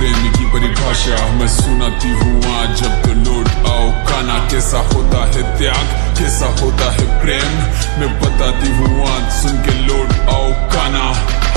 प्रेम की परिभाषा मैं सुनाती हूँ आज, जब तो लौट आओ काना। कैसा होता है त्याग, कैसा होता है प्रेम, मैं बताती हूँ आज, सुन के लौट आओ काना।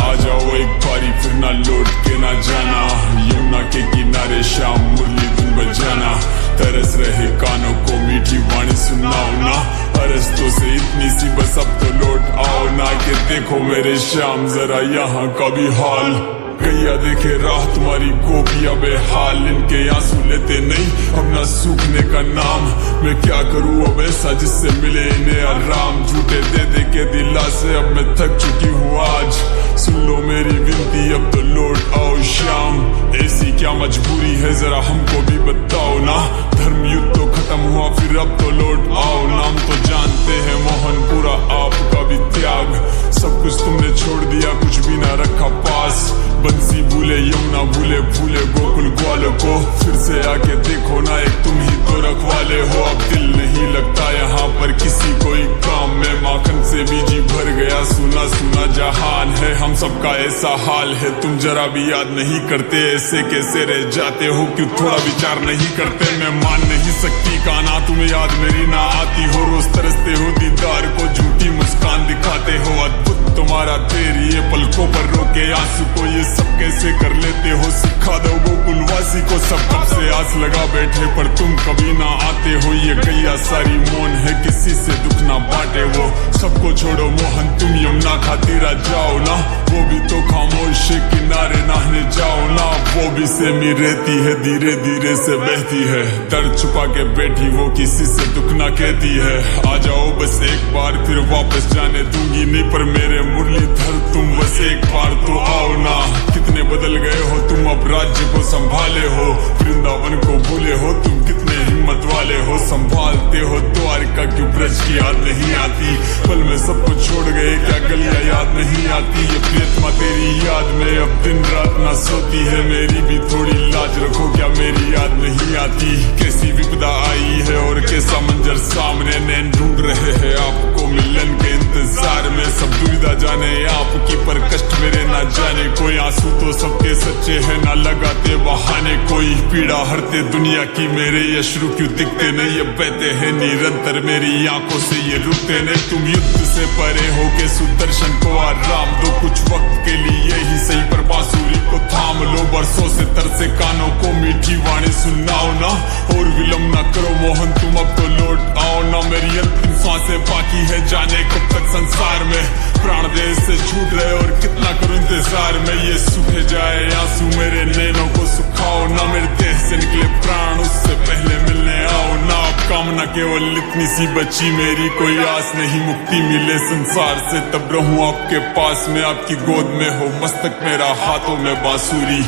आ जाओ एक बारी फिर ना लौट के ना जाना, यमुना के किनारे शाम मुरली धुन बजाना। तरस रहे कानों को मीठी वाणी सुनाओ ना, अरस्तों से इतनी सी बस अब तो लौट आओ ना। के देखो मेरे श्याम जरा यहाँ का भी हाल, गैया देखे राह तुम्हारी गोपियां बेहाल। इनके आंसू लेते नहीं अब ना सूखने का नाम, मैं क्या करूं अब ऐसा जिससे मिले इन्हें आराम। झूठे दे दे के दिला से अब मैं थक चुकी हूँ आज, सुन लो मेरी विनती अब तो लौट आओ श्याम। ऐसी क्या मजबूरी है जरा हमको भी बताओ ना, धर्म युद्ध तो खत्म हुआ फिर अब तो लौट आओ। नाम तो जानते हैं मोहन पूरा आपका भी त्याग, सब कुछ तुमने छोड़ दिया कुछ भी ना रखा पास। बंसी भूले यमुना भूले भूले गोकुल ग्वाल को, फिर से आके देखो ना एक तुम ही तो रखवाले हो। अब दिल नहीं लगता यहाँ पर किसी कोई काम में, माखन से भी जी भर गया सुना सुना जहान है। हम सबका ऐसा हाल है तुम जरा भी याद नहीं करते, ऐसे कैसे रह जाते हो क्यों थोड़ा विचार नहीं करते। मैं मान नहीं सकती काना तुम्हें याद मेरी ना आती हो, रोज तरसते हो दीदार को झूठी मुस्कान दिखाते हो। अद्भुत तुम्हारा देर ये पलकों पर रोके आंसू को, ये सब कैसे कर लेते हो सिखा दो गोकुलवासी को। सब कब से आस लगा बैठे पर तुम कभी ना आते हो, ये गैया सारी मौन है किसी से दुख ना बांटे वो। सबको छोड़ो मोहन तुम यमुना खातिर आ जाओ ना, वो भी तो खामोश किनारे नहाने जाओ ना। वो भी सेमी रहती है धीरे धीरे से बहती है, दर्द छुपा के बैठी वो किसी से दुख ना कहती है। आ जाओ बस एक बार फिर वापस जाने दूंगी नहीं, पर मेरे मुरलीधर तुम बस एक बार तो आओ ना। कितने बदल गए हो तुम अब राज्य को संभाले हो, वृंदावन को भूले हो तुम कितने हिम्मत वाले हो। संभालते हो द्वारका क्यों ब्रज की याद नहीं आती, पल में सबको छोड़ गए क्या गलियां याद नहीं आती। ये प्रियतमा तेरी याद में अब दिन रात ना सोती है, मेरी भी थोड़ी लाज रखो क्या मेरी याद नहीं आती। कैसी विपदा आई है और कैसा मंजर सामने, नैन ढूंढ रहे हैं आपको मिलन के इंतजार में। सब दुविधा जाने आपकी पर कष्ट मेरे ना जाने, कोई आंसू तो सबके सच्चे हैं ना लगाते बहाने। कोई पीड़ा हरते दुनिया की मेरे ये अश्रु क्यों दिखते नहीं, ये बहते हैं निरंतर मेरी आंखों से ये रुकते नहीं। तुम युद्ध से परे हो के सुदर्शन को आराम दो, कुछ वक्त के लिए ही सही पर बांसुरी को थाम लो। बरसों से तरसे कानों को मीठी वाणी सुनाओ ना, और विलंब ना करो मोहन तुम अब तो लौट आओ ना। मेरी अंतिम सांसें बाकी है जाने कब तक संसार में, प्राण देह से छूट रहे और कितना करूं इंतजार में। ये सूखे जाए आंसू मेरे नैनों को सुखाओ ना, मेरे देह से निकले प्राण उससे पहले मिलने आओ ना। अब कामना केवल इतनी सी बची मेरी, कोई आस नहीं मुक्ति मिले संसार से, तब रहूं आपके पास में आपकी गोद में हो मस्तक मेरा हाथों में बांसुरी।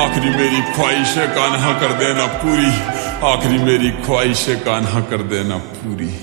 आखिरी मेरी ख्वाहिश है कान्हा कर देना पूरी, आखिरी मेरी ख्वाहिश है कान्हा कर देना पूरी।